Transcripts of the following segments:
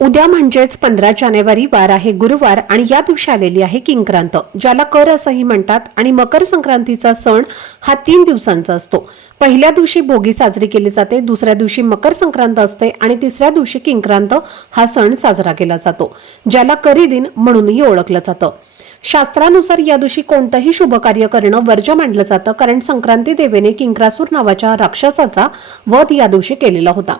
उद्या म्हणजेच पंधरा जानेवारी वार आहे गुरुवार आणि या दिवशी आलेली आहे किंक्रांत ज्याला कर असंही म्हणतात आणि मकर संक्रांतीचा सण हा तीन दिवसांचा असतो. पहिल्या दिवशी भोगी साजरी केली जाते दुसऱ्या दिवशी मकर संक्रांत असते आणि तिसऱ्या दिवशी किंक्रांत हा सण साजरा केला जातो ज्याला करी दिन म्हणूनही ओळखलं जातं. शास्त्रानुसार या दिवशी कोणतंही शुभ कार्य करणं वर्ज्य मानलं जातं कारण संक्रांती देवेने किंक्रासूर नावाच्या राक्षसाचा वध या दिवशी केलेला होता.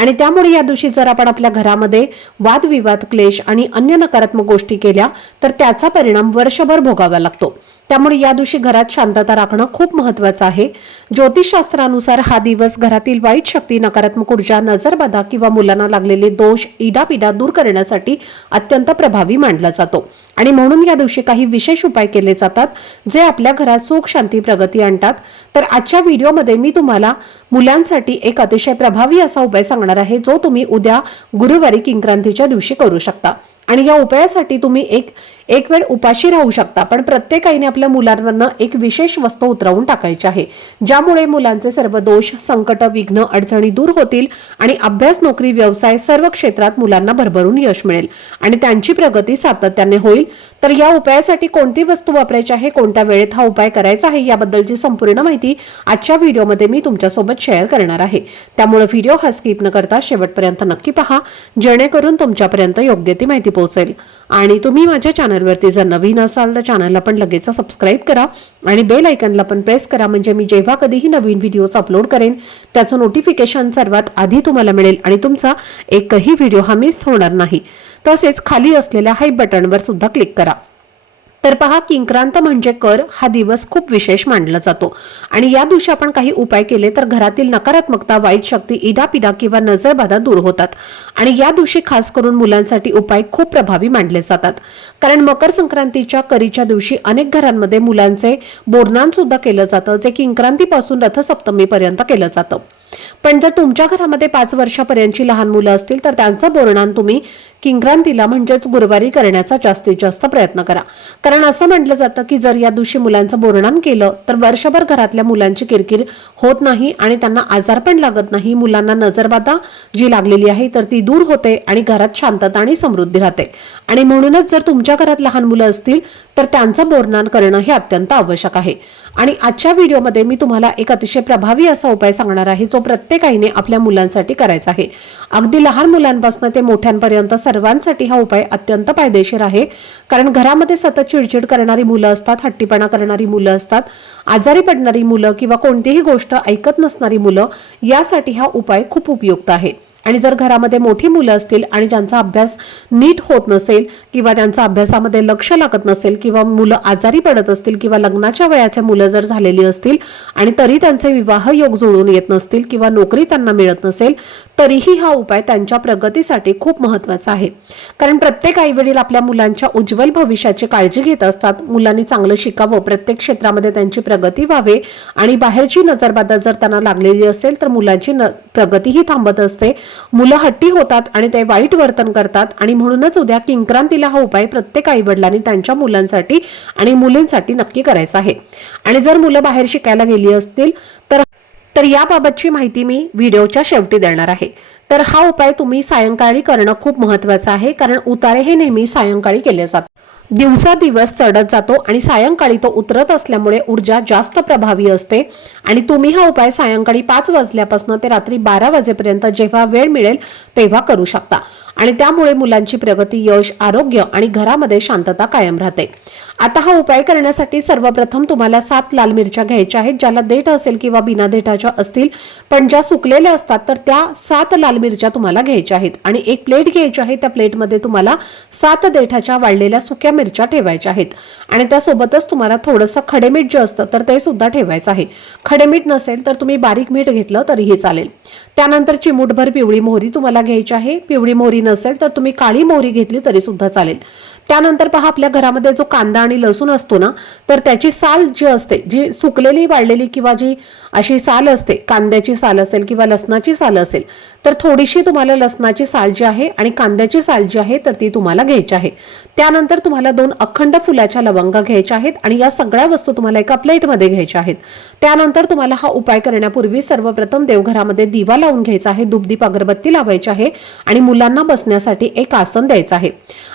आणि त्यामुळे या दिवशी जर आपण आपल्या घरामध्ये वादविवाद क्लेश आणि अन्य नकारात्मक गोष्टी केल्या तर त्याचा परिणाम वर्षभर भोगावा लागतो. त्यामुळे या दिवशी घरात शांतता राखणं खूप महत्वाचं आहे. ज्योतिषशास्त्रानुसार हा दिवस घरातील वाईट शक्ती नकारात्मक ऊर्जा नजरबाधा किंवा मुलांना लागलेले दोष इडापिडा दूर करण्यासाठी अत्यंत प्रभावी मानला जातो. आणि म्हणून या दिवशी काही विशेष उपाय केले जातात जे आपल्या घरात सुख शांती प्रगती आणतात. तर आजच्या व्हिडिओमध्ये मी तुम्हाला मुलांसाठी एक अतिशय प्रभावी असा उपाय सांगणार आहे जो तुम्ही उद्या गुरुवारी किंक्रांतीच्या दिवशी करू शकता. आणि या उपायासाठी तुम्ही एक एक वेळ उपाशी राहू शकता पण प्रत्येक आईने आपल्या मुलांवरनं एक विशेष वस्तू उतरवून टाकायची आहे. ज्यामुळे मुलांचे सर्व दोष संकट विघ्न अडचणी दूर होतील आणि अभ्यास नोकरी व्यवसाय सर्व क्षेत्रात मुलांना भरभरून यश मिळेल आणि त्यांची प्रगती सातत्याने होईल. तर या उपायासाठी कोणती वस्तू वापरायची आहे कोणत्या वेळेत हा उपाय करायचा आहे याबद्दलची संपूर्ण माहिती आजच्या व्हिडिओमध्ये मी तुमच्यासोबत शेअर करणार आहे. त्यामुळे व्हिडिओ हा स्किप न करता शेवटपर्यंत नक्की पहा जेणेकरून तुमच्यापर्यंत योग्य ती माहिती पोहोचेल. आणि तुम्ही माझ्या चॅनलवरती जर नवीन असाल तर चॅनलला पण लगेच सबस्क्राईब करा आणि बेल आयकनला पण प्रेस करा. म्हणजे मी जेव्हा कधीही नवीन व्हिडिओज अपलोड करेन त्याचं नोटिफिकेशन सर्वात आधी तुम्हाला मिळेल आणि तुमचा एकही व्हिडिओ हा मिस होणार नाही. तसेच खाली असलेल्या हाय बटनवर सुद्धा क्लिक करा. तर पहा किंक्रांत म्हणजे कर हा दिवस खूप विशेष मानला जातो. आणि या दिवशी आपण काही उपाय केले तर घरातील नकारात्मकता वाईट शक्ती इडापिडा किंवा नजरबाधा दूर होतात. आणि या दिवशी खास करून मुलांसाठी उपाय खूप प्रभावी मानले जातात. कारण मकर संक्रांतीच्या करीच्या दिवशी अनेक घरांमध्ये मुलांचे बोरनान सुद्धा केलं जातं जे किंक्रांतीपासून रथसप्तमीपर्यंत केलं जातं. पण जर तुमच्या घरामध्ये पाच वर्षापर्यंतची लहान मुलं असतील तर त्यांचं बोरणान तुम्ही किंक्रांतीला म्हणजेच गुरुवारी करण्याचा जास्तीत जास्त प्रयत्न करा. कारण असं म्हटलं जातं की जर या दिवशी मुलांचं बोरणान केलं तर वर्षभर घरातल्या मुलांची किरकिर होत नाही आणि त्यांना आजार पण लागत नाही. मुलांना नजरबाधा जी लागलेली आहे तर ती दूर होते आणि घरात शांतता आणि समृद्धी राहते. आणि म्हणूनच जर तुमच्या घरात लहान मुलं असतील तर त्यांचं बोरणान करणं हे अत्यंत आवश्यक आहे. आणि आजच्या व्हिडिओमध्ये मी तुम्हाला एक अतिशय प्रभावी असा उपाय सांगणार आहे जो प्रत्येकाने आपल्या मुलांसाठी करायचा आहे. अगदी लहान मुलांपासून ते मोठ्यांपर्यंत सर्वांसाठी हा उपाय अत्यंत फायदेशीर आहे. कारण घरामध्ये सतत चिडचिड करणारी मुलं असतात हट्टीपणा करणारी मुलं असतात आजारी पडणारी मुलं किंवा कोणतीही गोष्ट ऐकत नसणारी मुलं यासाठी हा उपाय खूप उपयुक्त आहे. आणि जर घरामध्ये मोठी मुलं असतील आणि ज्यांचा अभ्यास नीट होत नसेल किंवा त्यांचा अभ्यासामध्ये लक्ष लागत नसेल किंवा मुलं आजारी पडत असतील किंवा लग्नाच्या वयाच्या मुलं जर झालेली असतील आणि तरी त्यांचे विवाह योग जुळून येत नसतील किंवा नोकरी त्यांना मिळत नसेल तरीही हा उपाय त्यांच्या प्रगतीसाठी खूप महत्त्वाचा आहे. कारण प्रत्येक आईवडील आपल्या मुलांच्या उज्ज्वल भविष्याची काळजी घेत असतात. मुलांनी चांगलं शिकावं प्रत्येक क्षेत्रामध्ये त्यांची प्रगती व्हावे आणि बाहेरची नजरबाधा जर त्यांना लागलेली असेल तर मुलांची न प्रगतीही थांबत असते. मुलं हट्टी होतात आणि ते वाईट वर्तन करतात आणि म्हणूनच उद्या किंक्रांतीला हा उपाय प्रत्येक आई वडिलांनी त्यांच्या मुलांसाठी आणि मुलींसाठी नक्की करायचा आहे. आणि जर मुलं बाहेर शिकायला गेली असतील तर तर याबाबतची माहिती मी व्हिडिओच्या शेवटी देणार आहे. तर हा उपाय तुम्ही सायंकाळी करणं खूप महत्वाचं आहे कारण उतारे हे नेहमी सायंकाळी केले जातात. दिवसा दिवस चढत जातो आणि सायंकाळी तो उतरत असल्यामुळे ऊर्जा जास्त प्रभावी असते. आणि तुम्ही हा उपाय सायंकाळी पाच वाजल्यापासून ते रात्री बारा वाजेपर्यंत जेव्हा वेळ मिळेल तेव्हा करू शकता. आणि त्यामुळे मुलांची प्रगती यश आरोग्य आणि घरामध्ये शांतता कायम राहते. आता हा उपाय करण्यासाठी सर्वप्रथम तुम्हाला सात लाल मिरच्या घ्यायच्या आहेत ज्याला देठ असेल किंवा बिना देठाच्या असतील पण ज्या सुकलेल्या असतात तर त्या सात लाल मिरच्या तुम्हाला घ्यायच्या आहेत. आणि एक प्लेट घ्यायची आहे त्या प्लेटमध्ये तुम्हाला सात देठाच्या वाढलेल्या सुक्या मिरच्या ठेवायच्या आहेत. आणि त्यासोबतच तुम्हाला थोडंसं खडेमीठ जे असतं तर ते सुद्धा ठेवायचं आहे. खडेमीठ नसेल तर तुम्ही बारीक मीठ घेतलं तरीही चालेल. त्यानंतर चिमूटभर पिवळी मोहरी तुम्हाला घ्यायची आहे. पिवळी मोहरी नसेल तर तुम्ही काळी मोहरी घेतली तरी सुद्धा चालेल. त्यानंतर पहा आपल्या घरामध्ये जो कांदा आणि लसूण असतो ना तर त्याची साल जी असते जी सुकलेली वाळलेली किंवा जी अशी साल असते कांद्याची साल असेल किंवा लसणाची साल असेल तर थोडीशी तुम्हाला लसणाची साल जी आहे आणि कांद्याची साल जी आहे तर ती तुम्हाला घ्यायची आहे. त्यानंतर तुम्हाला दोन अखंड फुलाच्या लवंगा घ्यायच्या आहेत आणि या सगळ्या वस्तू तुम्हाला एका प्लेटमध्ये घ्यायच्या आहेत. त्यानंतर तुम्हाला हा उपाय करण्यापूर्वी सर्वप्रथम देवघरामध्ये दिवा लावून घ्यायचा आहे दुबदीप अगरबत्ती लावायची आहे आणि मुलांना बसण्यासाठी एक आसन द्यायचं आहे.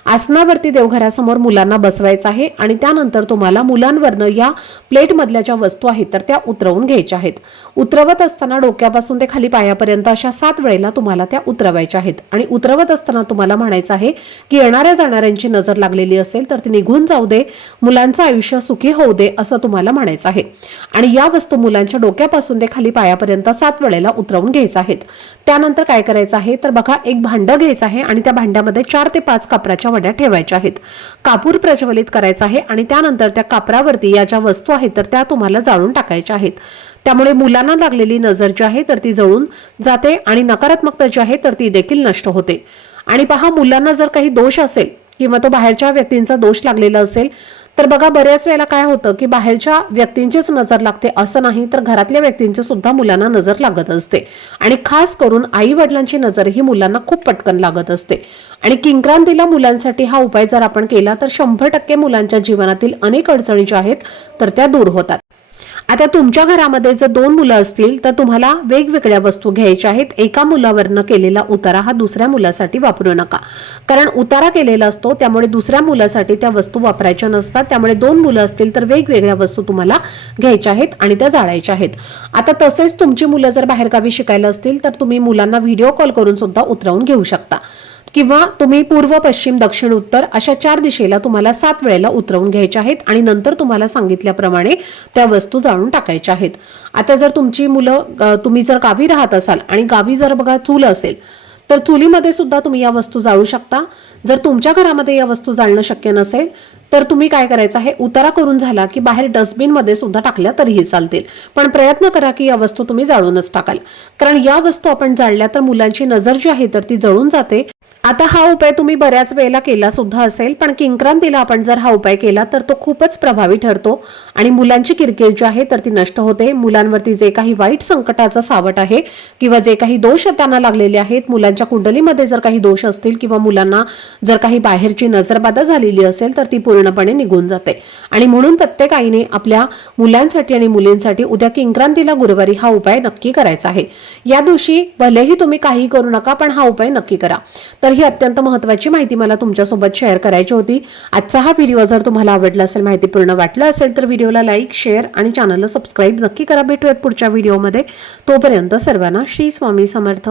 आसनावरती देव देवघरासमोर मुलांना बसवायचं आहे आणि त्यानंतर तुम्हाला मुलांवरनं या प्लेटमधल्या ज्या वस्तू आहेत तर त्या उतरवून घ्यायच्या आहेत. उतरवत असताना डोक्यापासून ते खाली पायापर्यंत अशा सात वेळेला तुम्हाला त्या उतरवायच्या आहेत. आणि उतरवत असताना तुम्हाला म्हणायचं आहे की येणाऱ्या जाणाऱ्यांची नजर लागलेली असेल तर ती निघून जाऊ दे मुलांचं आयुष्य सुखी होऊ दे असं तुम्हाला म्हणायचं आहे. आणि या वस्तू मुलांच्या डोक्यापासून ते खाली पायापर्यंत सात वेळेला उतरवून घ्यायचं आहेत. त्यानंतर काय करायचं आहे? तर बघा एक भांडं घ्यायचं आहे आणि त्या भांड्यामध्ये चार ते पाच कापराच्या वड्या ठेवायच्या आहेत. कापूर प्रज्वलित करायचा आहे आणि त्यानंतर त्या कापरावरती या ज्या वस्तू आहेत तर त्या तुम्हाला जाळून टाकायच्या आहेत. त्यामुळे मुलांना लागलेली नजर जी आहे तर ती जळून जाते आणि नकारात्मकता जी आहे तर ती देखील नष्ट होते. आणि पहा मुलांना जर काही दोष असेल किंवा तो बाहेरच्या व्यक्तींचा दोष लागलेला असेल तर बघा बऱ्याच वेळेला काय होतं की बाहेरच्या व्यक्तींचीच नजर लागते असं नाही तर घरातल्या व्यक्तींची सुद्धा मुलांना नजर लागत असते. आणि खास करून आई वडिलांची नजर ही मुलांना खूप पटकन लागत असते. आणि किंक्रांतीला मुलांसाठी हा उपाय जर आपण केला तर शंभर टक्के मुलांच्या जीवनातील अनेक अडचणी ज्या आहेत तर त्या दूर होतात. आता तुमच्या घरामध्ये जर दोन मुलं असतील तर तुम्हाला वेगवेगळ्या वस्तू घ्यायच्या आहेत. एका मुलावरनं केलेला उतारा हा दुसऱ्या मुलासाठी वापरू नका. कारण उतारा केलेला असतो त्यामुळे दुसऱ्या मुलासाठी त्या वस्तू वापरायच्या नसतात. त्यामुळे दोन मुलं असतील तर वेगवेगळ्या वस्तू तुम्हाला घ्यायच्या आहेत आणि त्या जाळायच्या आहेत. आता तसेच तुमची मुलं जर बाहेरगावी शिकायला असतील तर तुम्ही मुलांना व्हिडिओ कॉल करून सुद्धा उतरवून घेऊ शकता. किंवा तुम्ही पूर्व पश्चिम दक्षिण उत्तर अशा चार दिशेला तुम्हाला सात वेळेला उतरवून घ्यायच्या आहेत आणि नंतर तुम्हाला सांगितल्याप्रमाणे त्या वस्तू जाळून टाकायच्या आहेत. आता जर तुमची मुलं तुम्ही जर गावी राहत असाल आणि गावी जर बघा चूल असेल तर चुलीमध्ये सुद्धा तुम्ही या वस्तू जाळू शकता. जर तुमच्या घरामध्ये या वस्तू जाळणं शक्य नसेल तर तुम्ही काय करायचं आहे? उतारा करून झाला की बाहेर डस्टबिनमध्ये सुद्धा टाकल्या तरीही चालतील. पण प्रयत्न करा की या वस्तू तुम्ही जाळूनच टाकाल. कारण या वस्तू आपण जाळल्या तर मुलांची नजर जी आहे तर ती जळून जाते. आता हा उपाय तुम्ही बऱ्याच वेळेला केला सुद्धा असेल पण किंक्रांतीला आपण जर हा उपाय केला तर तो खूपच प्रभावी ठरतो आणि मुलांची किरकिर जी आहे तर ती नष्ट होते. मुलांवरती जे काही वाईट संकटाचं सावट आहे किंवा जे काही दोष त्यांना लागलेले आहेत मुलांच्या कुंडलीमध्ये जर काही दोष असतील किंवा मुलांना जर काही बाहेरची नजरबाधा झालेली असेल तर ती पूर्णपणे निघून जाते. आणि म्हणून प्रत्येक आईने आपल्या मुलांसाठी आणि मुलींसाठी उद्या किंक्रांतीला गुरुवारी हा उपाय नक्की करायचा आहे. या दिवशी भलेही तुम्ही काही करू नका पण हा उपाय नक्की करा. तर ही अत्यंत महत्वाची माहिती मला तुमच्यासोबत शेअर करायची होती. आजचा हा व्हिडिओ जर तुम्हाला आवडला असेल माहिती पूर्ण वाटलं असेल तर व्हिडिओला लाईक शेअर आणि चॅनलला सबस्क्राईब नक्की करा. भेटूयात पुढच्या व्हिडिओमध्ये. तोपर्यंत सर्वांना श्री स्वामी समर्थ.